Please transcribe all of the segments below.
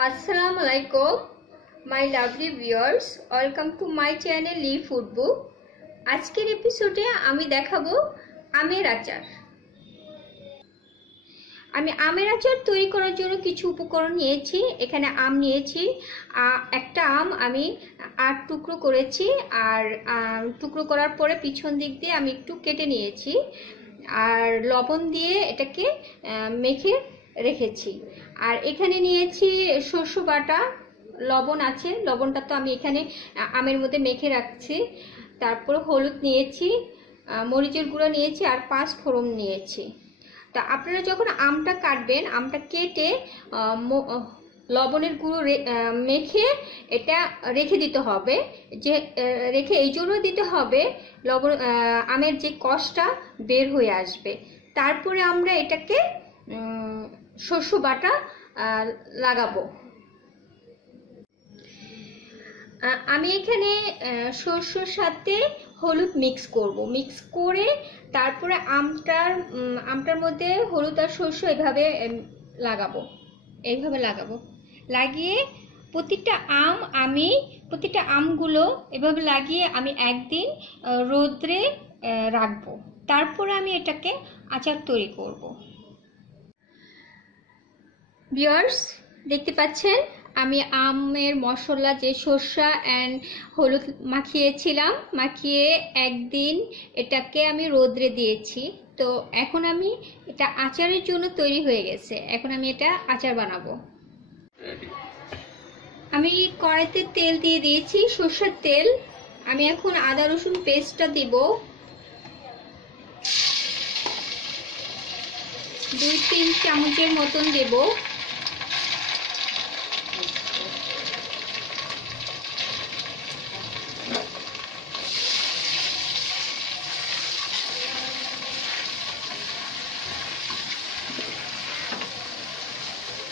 Assalamu alaikum, my lovely viewers. Welcome to my channel Lee Food Book. আজকের এপিসোডে আমি দেখাবো আমের আচার। আমি আমের আচার তৈরি করার জন্য কিছু উপকরণ নিয়েছি। এখানে আম নিয়েছি, একটা আম আমি 8 টুকরো করেছি, আর টুকরো করার পরে পিছন দিক দিয়ে আমি একটু কেটে নিয়েছি, আর লবণ দিয়ে এটাকে মেখে রেখেছি। আর এখানে নিয়েছি সরষে বাটা, লবণ আছে, লবণটা তো আমি এখানে আমের মধ্যে মেখে রাখছি। তারপর হলুদ নিয়েছি, মরিচের গুঁড়ো নিয়েছি, আর 5 ফোড়ন নিয়েছি। তা আপনারা যখন আমটা কাটবেন, আমটা কেটে লবণের গুঁড়ো মেখে এটা রেখে দিতে হবে। যে রেখে এই জন্য দিতে হবে, আমের যে কষটা বের হয়ে আসবে। তারপরে আমরা এটাকে সরষে বাটা লাগাবো। আমি এখানে সরষের সাথে হলুদ মিক্স করব, মিক্স করে তারপরে আমটার মধ্যে হলুদ আর সরষে এইভাবে লাগাবো। লাগিয়ে প্রতিটা আমগুলো এভাবে লাগিয়ে আমি একদিন রোদ্রে রাখবো। তারপরে আমি এটাকে আচার তৈরি করব। ভিউয়ার্স, দেখতে পাচ্ছেন আমি আমের মশলা যে সরষা অ্যান্ড হলুদ মাখিয়েছিলাম, মাখিয়ে একদিন এটাকে আমি রোদ্রে দিয়েছি। তো এখন আমি এটা আচারের জন্য তৈরি হয়ে গেছে। এখন আমি এটা আচার বানাবো। আমি কড়াইতে তেল দিয়ে দিয়েছি, সরষের তেল। আমি এখন আদা রসুন পেস্টটা দিব, 2-3 চামচের মতন দেব।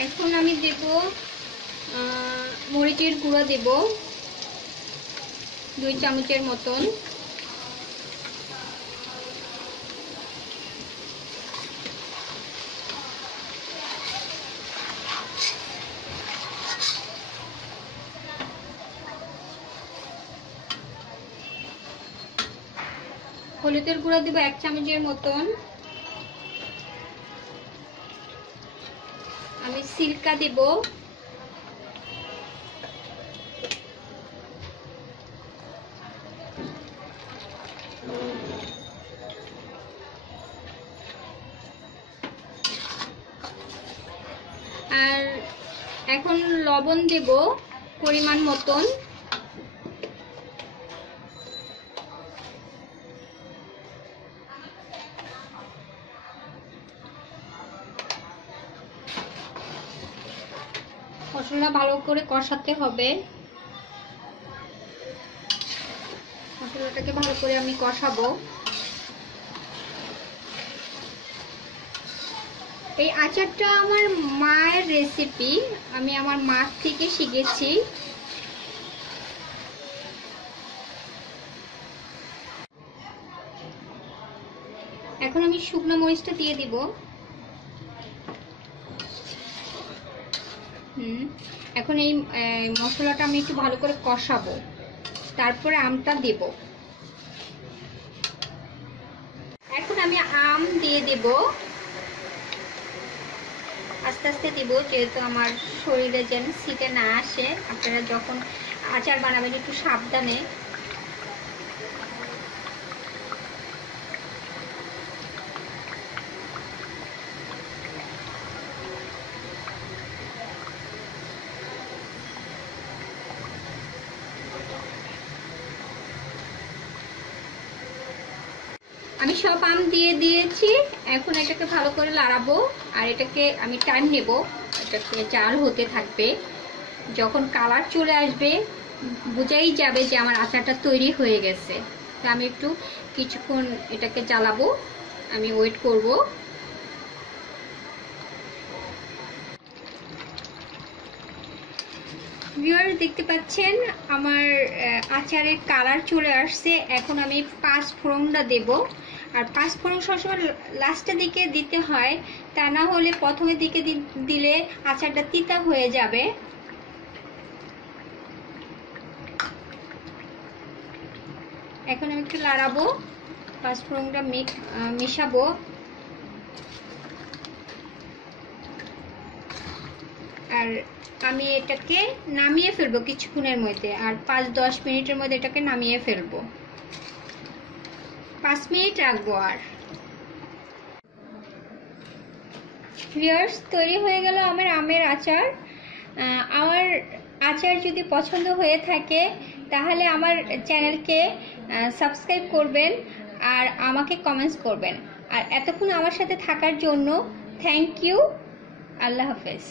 এখন আমি দেব মরিচের গুঁড়া দেব 2 চামচের মতন। হলুদের গুঁড়া দেব 1 চামচের মতন। আমি সিরকা দেব, আর এখন লবণ দেব পরিমাণ মতন। মশলা ভালো করে কষাতে হবে। মশলাটাকে ভালো করে আমি কষাবো। এই আচারটা আমার মায়ের রেসিপি, আমি আমার মা থেকে শিখেছি। এখন আমি শুকনো মরিচটা দিয়ে দিব। এখন এই মশলাটা আমি একটু ভালো করে কষাবো, তারপরে আমটা দেব। এখন আমি আম দিয়ে দেব, আস্তে আস্তে দিব, যেহেতু আমার শরীরে যেন শীতে না আসে। আপনারা যখন আচার বানাবেন একটু সাবধানে। আমি সব আম দিয়ে দিয়েছি। এখন এটাকে ভালো করে লাড়াবো, আর এটাকে আমি টাইম নেব। এটাকে জাল হতে থাকবে। যখন কালার চলে আসবে বোঝাই যাবে যে আমার আচারটা তৈরি হয়ে গেছে। তো আমি একটু কিছুক্ষণ এটাকে জ্বালাবো, আমি ওয়েট করব। ভিউয়ার, দেখতে পাচ্ছেন আমার আচারের কালার চলে আসছে। এখন আমি 5 ফোড়নটা দেব। আর 5 ফোড়ন সবসময় লাস্টের দিকে দিতে হয়, তা না হলে প্রথমের দিকে দিলে আচারটা তিতা হয়ে যাবে। এখন আমি একটু লাড়াবো, পাঁচফোড়নটা মেশাবো। আর আমি এটাকে নামিয়ে ফেলবো কিছুক্ষণের মধ্যে, আর 5-10 মিনিটের মধ্যে এটাকে নামিয়ে ফেলবো। 5 মিনিট রাখবো। আর ভিউয়ার্স, তৈরি হয়ে গেল আমার আমের আচার। আমার আচার যদি পছন্দ হয়ে থাকে তাহলে আমার চ্যানেলকে সাবস্ক্রাইব করবেন আর আমাকে কমেন্টস করবেন। আর এতক্ষণ আমার সাথে থাকার জন্য থ্যাংক ইউ। আল্লাহ হাফেজ।